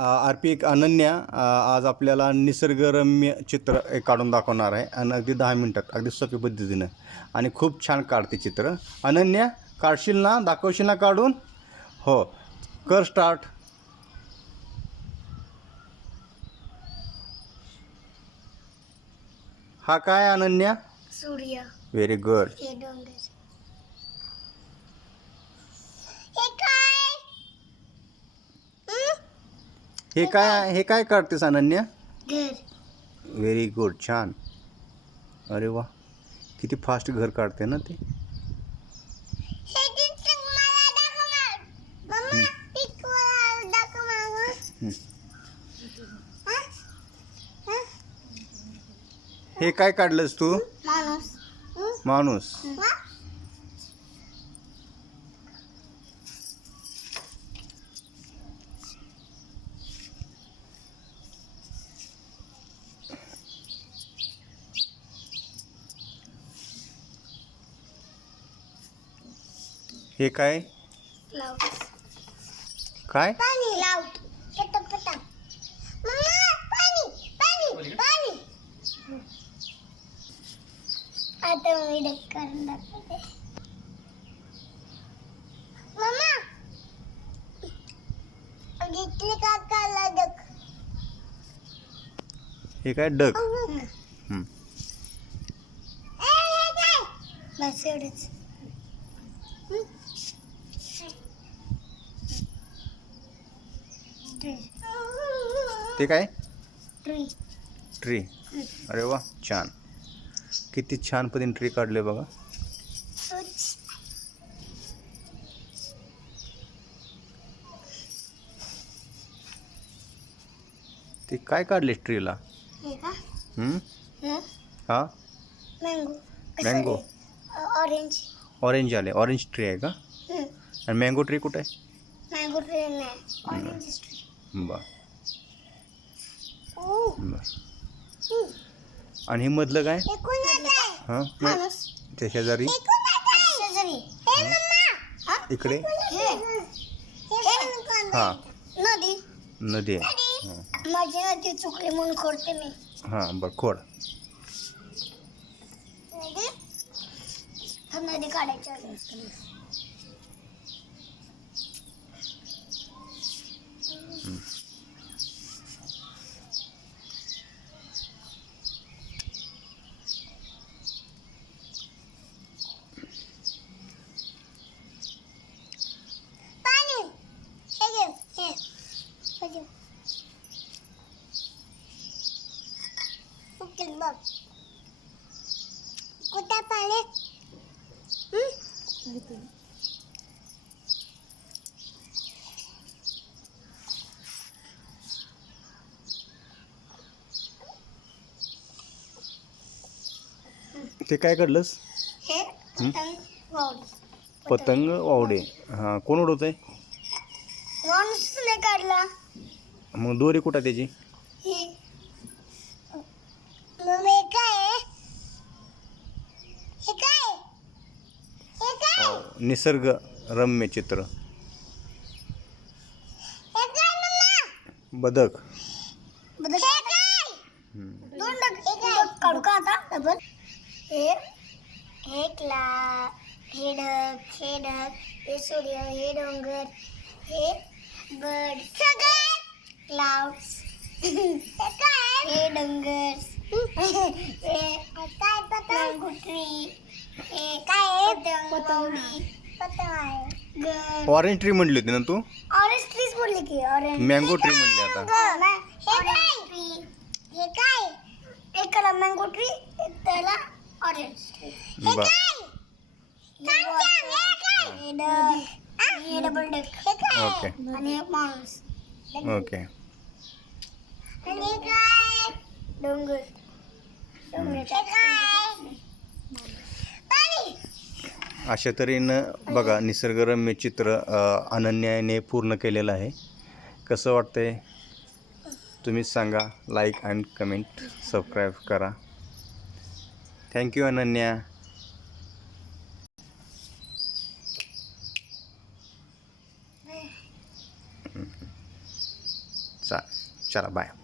RP एक अनन्या आज आपल्याला निसर्गरम्य चित्र एक काढून दाखवणार आहे आणि अगदी 10 मिनिटात अगदी सोपी पद्धतीनं आणि खूप छान काढते चित्र. अनन्या काढशील ना, दाखवशील ना काढून? हो, कर स्टार्ट. हा काय अनन्या? सूर्य. Very good. हे डोंगर. हे काय काढतेस अनन्या? घर. व्हेरी गुड, छान. अरे वा, किती फास्ट घर काढते ना ते. हे काय काढलंस तू? माणूस. माणूस. हे काय? लाऊट. काय? पाणी. लाऊट. पटा. मम्मा पाणी. आता मी करून दाखवते. मम्मा घेतली काकाला डक. हे काय? डक. बस एवढंच. ते काय? ट्री. ट्री. अरे वा, छान. किती छान पद्धतीने ट्री काढले बघा. ते काय काढले ट्रीला? हे का? हा, मँगो. मँगो. ऑरेंज. ऑरेंज आले. ऑरेंज ट्री आहे का? आणि मँगो ट्री कुठे आहे? मँगो ट्री नाही, ऑरेंज ट्री. बर. आणि हे मधलं काय? हे कोणाचं आहे? हां, माणूस. त्या शेजारी हे कोणाचं आहे? शेजारी. हे मम्मा. इकडे. हे कोणाचं हां, आहे? नदी. नदी आहे. माझी नदी चुकली म्हणून खोडते मी. हां, बरं, खोड. नदी काढायची आहे. पाणी. हे घे. हे घे. उकळून बघ. कुठं पाणी? ते काय काढलंस? हे पतंग वावडी. पतंग वावडे. हां, कोण उडवत आहे? माणूस नाही काढला. मग दोरी कुठं त्याची? हे मग हे काय? हे काय? हे काय? निसर्ग रम्य चित्र. हे काय मम्मा? बदक. हे काय? दोन डग काढू का आता डबल? हे हे ढग, हे सूर्य, हे डोंगर, हे बर्ड, सगळे क्लाउड्स. हे काय? हे डोंगर. हे काय? पतंग. ट्री. हे काय? पतंग आहे. घर. ऑरेंज ट्री म्हणली होती ना तू? ऑरेंज ट्रीज बोलली की ऑरेंज. मँगो ट्री म्हणली आता. हे काय? हे काय? एकाला मँगो ट्री, त्याला ऑरेंज ट्री. हे बर. काय? हे डग. हे डबल डग. हे काय? ओके. आणि एक माणूस. ओके. आणि हे काय? डोंगर. हे काय? पाणी. अशा तऱ्हेनं बघा निसर्गरम्य चित्र अनन्याने पूर्ण केलेलं आहे. कसं वाटतंय तुम्हीच सांगा. लाईक अँड कमेंट, सबस्क्राईब करा. थँक्यू अनन्या. चला बाय.